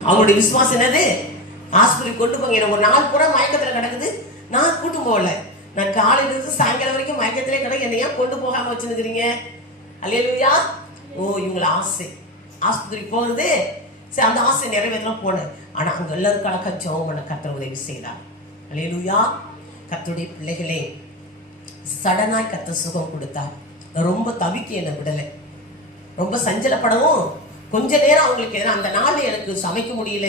அவங்களுடைய விசுவாசம் என்னது? ஆஸ்பத்திரி கொண்டு போங்க. எனக்கு ஒரு நாள் பூரா மயக்கத்துல கிடக்குது, நான் கூட்டு போகல. நான் காலையில இருந்து சாயங்காலம் வரைக்கும் மயக்கத்திலே கிடக்கு, என்ன ஏன் கொண்டு போகாம வச்சுருக்கிறீங்க? அல்லேலூயா. ஓ, இவங்கள ஆசை ஆஸ்பத்திரி போகுது. சரி, அந்த ஆசை நிறைவேற்றலாம் போனேன். ஆனா அங்க எல்லாருக்கும் அழகா ஜெபம் பண்ண கர்த்தர் உதவி செய்தார். அல்லேலூயா. கர்த்தருடைய பிள்ளைகளே, சடனாய் கர்த்தர் சுகம் கொடுத்தார். ரொம்ப தவிக்க என்ன விடலை, ரொம்ப சஞ்சலப்படவும் கொஞ்ச நேரம் அவங்களுக்கு அந்த நாள் எனக்கு சமைக்க முடியல,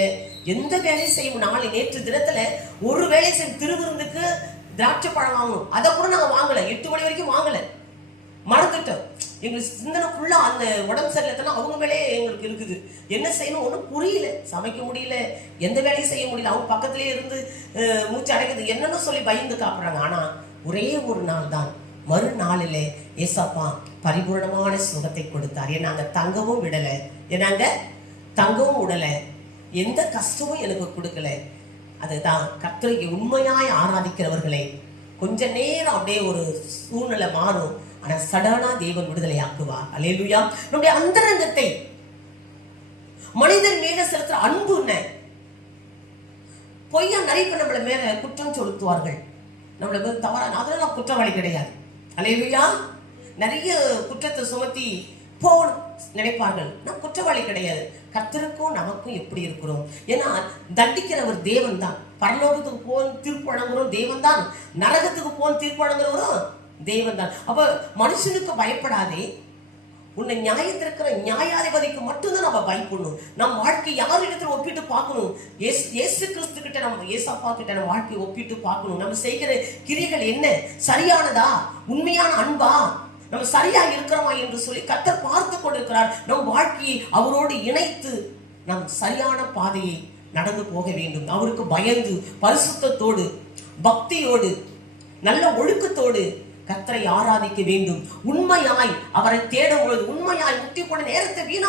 எந்த வேலையும் செய்யும் நாள். நேற்று தினத்துல ஒரு வேலை செய்யும் திருவிருந்துக்கு திராட்சை பழம் வாங்கணும், அதை கூட நாங்க வாங்கல. 8 மணி வரைக்கும் வாங்கல, மறந்துட்டோம். எங்களுக்கு சிந்தனை ஃபுல்லா அந்த உடம்பு சரியில்லை, அவங்க மேலே எங்களுக்கு இருக்குது. என்ன செய்யணும் ஒன்றும் புரியல, சமைக்க முடியல, எந்த வேலையும் செய்ய முடியல. அவங்க பக்கத்திலேயே இருந்து மூச்சு அடைக்குது, என்னன்னு சொல்லி பயந்து காப்புறாங்க. ஆனா ஒரே ஒரு நாள் தான், மறுநாளிலே ஏசப்பா பரிபூர்ணமான சுகத்தை கொடுத்தார். நாங்க தங்கவும் விடல, நாங்க தங்கவும் விடல, எந்த கஷ்டமும் எனக்கு கொடுக்கல. அதுதான் கர்த்தரை உண்மையாய் ஆராதிக்கிறவர்களை கொஞ்ச நேரம் அப்படியே ஒரு சூழ்நிலை மாறும், ஆனா சடனா தேவன் விடுதலை ஆக்குவார். அல்லேலூயா. நம்முடைய அந்தரங்கத்தை மனிதன் மேல செலுத்துற அன்பு என்ன? பொய்யா நிறைய பேர் நம்மள மேல குற்றம் செலுத்துவார்கள், நம்மள மேல தவறான, அதெல்லாம் நான் குற்றவாளி கிடையாது. அல்லேலூயா. நிறைய குற்றத்தை சுமத்தி போகணும் நினைப்பார்கள், நான் குற்றவாளி கிடையாது. கர்த்தருக்கும் நமக்கும் எப்படி இருக்கிறோம்? ஏன்னா தண்டிக்கிறவர் தேவன் தான். பரலோகத்துக்கு போன் தீர்ப்பு வழங்குறோம் தேவன் தான், நரகத்துக்கு போன் தீர்ப்பு வழங்குறவரும் தேவன் தான். அப்ப மனுஷனுக்கு பயப்படாதே, உன்னை நியாயத்திற்கிற நியாயாதிபதிக்கு மட்டும்தான் நம்ம பயப்படணும். நம் வாழ்க்கை யார் இடத்துல ஒப்பிட்டு பார்க்கணும்? இயேசு கிறிஸ்து கிட்ட, நம்ம ஏசப்பா கிட்ட நம்ம வாழ்க்கையை ஒப்பிட்டு பார்க்கணும். நம்ம செய்கிற கிரியைகள் என்ன, சரியானதா, உண்மையான அன்பா, நம்ம சரியா இருக்கிறோமா என்று சொல்லி கர்த்தர் பார்த்து கொண்டிருக்கிறார். நம் வாழ்க்கையை அவரோடு இணைத்து நம் சரியான பாதையை நடந்து போக வேண்டும். அவருக்கு பயந்து பரிசுத்தத்தோடு பக்தியோடு நல்ல ஒழுக்கத்தோடு கர்த்தரை ஆராதிக்க வேண்டும். உண்மையாய் அவரை தேடும் பொழுது, உண்மையாய் முட்டி போன நேரத்தை வீணா